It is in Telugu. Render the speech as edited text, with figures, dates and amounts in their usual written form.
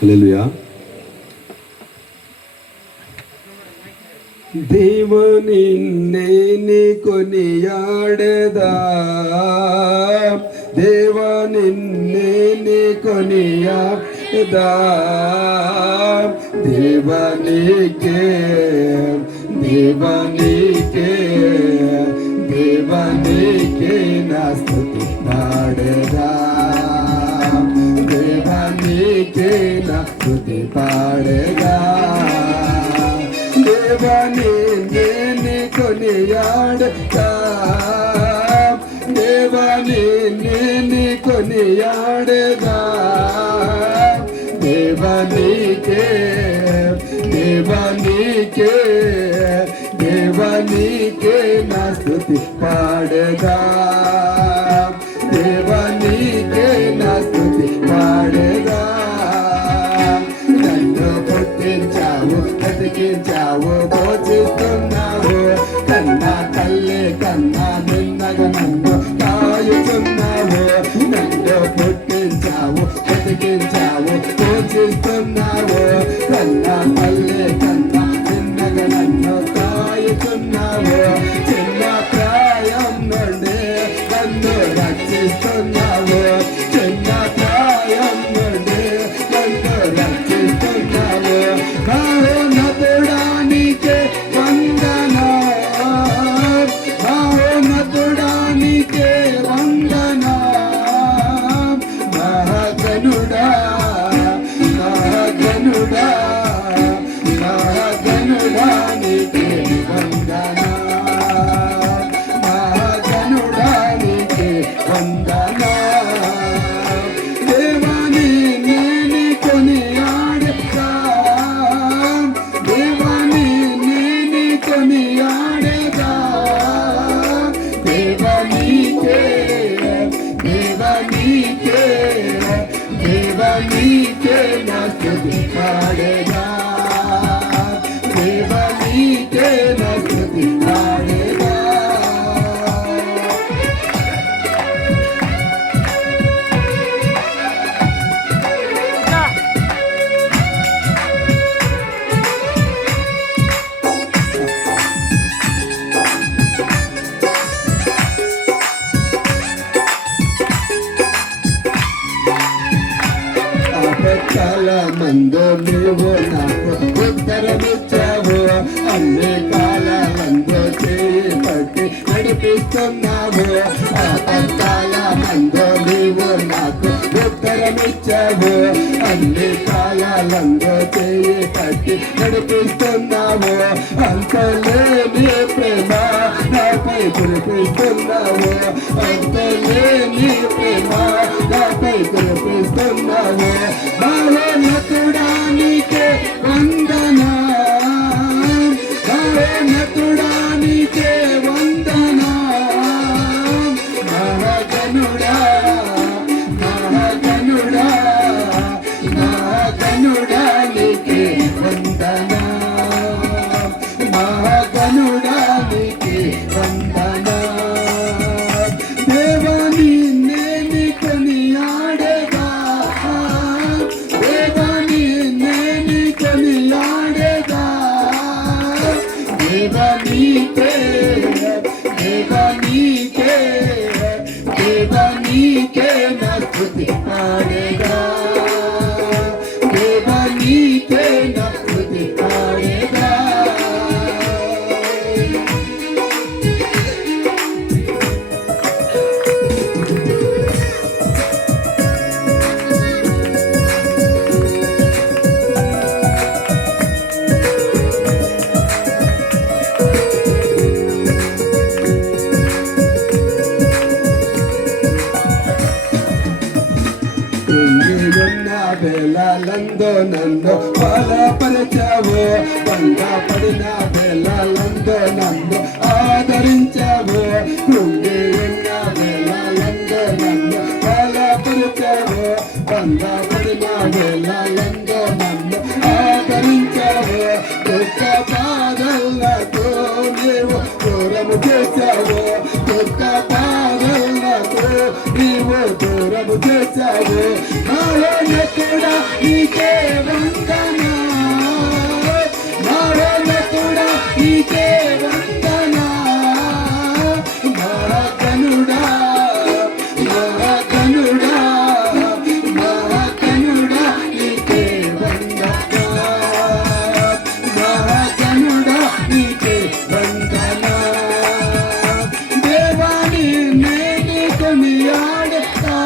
హల్లెలూయా. దేవుని నిన్నే కొనియాడెదా, దేవుని నిన్నే కొనియాడెదా, దేవనికే దేవనికే దేవనికే నా స్తుతి పాడెదా, దేవనికే నా స్తుతి పాడెదా, దేవని నిన్నే కొనియాడెదా, దేవని నిన్నే కొనియాడెదా, దేవనికే దేవనికే దేవనికే నా స్తుతి పాడెదా, దేవనికే నా స్తుతి పాడెదా. నన్ను పుట్టించావు, బ్రతికించావు, పోషిస్తున్నావు, కన్నా తల్లి కన్నా నిన్నగా నన్ను కాయుచున్నావు. నన్ను పుట్టించావు, బ్రతికించావు, పోషిస్తున్నావు, కన్నా తల్లి కన్నా నిన్నగా నన్ను కాయుచున్నావు. చిన్న ప్రాయం నుండి నన్ను రక్షిస్తున్నావు, చిన్న ప్రాయం నుండి నన్ను రక్షిస్తున్నావు. మహోన్నతుడానికే వందనా, మహోన్నతుడానికే వందనా, మహాగణుడా మహాగణుడా మహాగణుడానికే వందనా, మహాగణుడానికే వందనా. దేవాని నేనే కొనియాడెదా, దేవాని నేనే కొనియాడెదా, దేవనికే దేవనికే దేవనికే నా స్తుతి పాడెదా, దేవనికే నా స్తుతి పాడెదా. ఆపత్కాల మందు నీవు నాకు ఉత్తరమిచ్చావు, అన్ని కాలాలందు చేయి పట్టి నడిపిస్తున్నావు. ఆపత్కాల మందు నీవు నాకు ఉత్తరమిచ్చావు, అన్ని కాలాలందు చేయి పట్టి నడిపిస్తున్నావు. అంతలేని ప్రేమ నాపై కురిపిస్తున్నావు, అంతలేని ప్రేమ నాపై కురిపిస్తున్నావు. మహోన్నతుడానికే వందనా, మహోన్నతుడానికే వందనా, మహాగణుడా మహాగణుడా మహాగణుడానికే వందనా, మహాగణుడానికే వందనా. దేవని నేనే కొనియాడెదా, దేవని నేనే కొనియాడెదా, దేవనికే దేవనికే దేవనికే నా స్తుతి పాడెదా, దేవనికే నా స్తుతి పాడెదా. కృంగియున్న వేళలందు నన్ను బలపరచావు, భంగపడిన వేళలందు నన్ను ఆదరించావు. కృంగియున్న వేళలందు నన్ను బలపరచావు, భంగపడిన వేళలందు నన్ను ఆదరించావు. దుఃఖ బాధలకు నీవు దూరము చేశావు, దుఃఖ బాధలకు నీవు దూరము చేశావు మహోన్నతుడా నీకే వందనా మహోన్నతుడా నీకే వందనా మహాగణుడా మహాగణుడా మహాగణుడా నీకే వందనా మహాగణుడా నీకే వందనా దేవాని నేను కొనియాడతా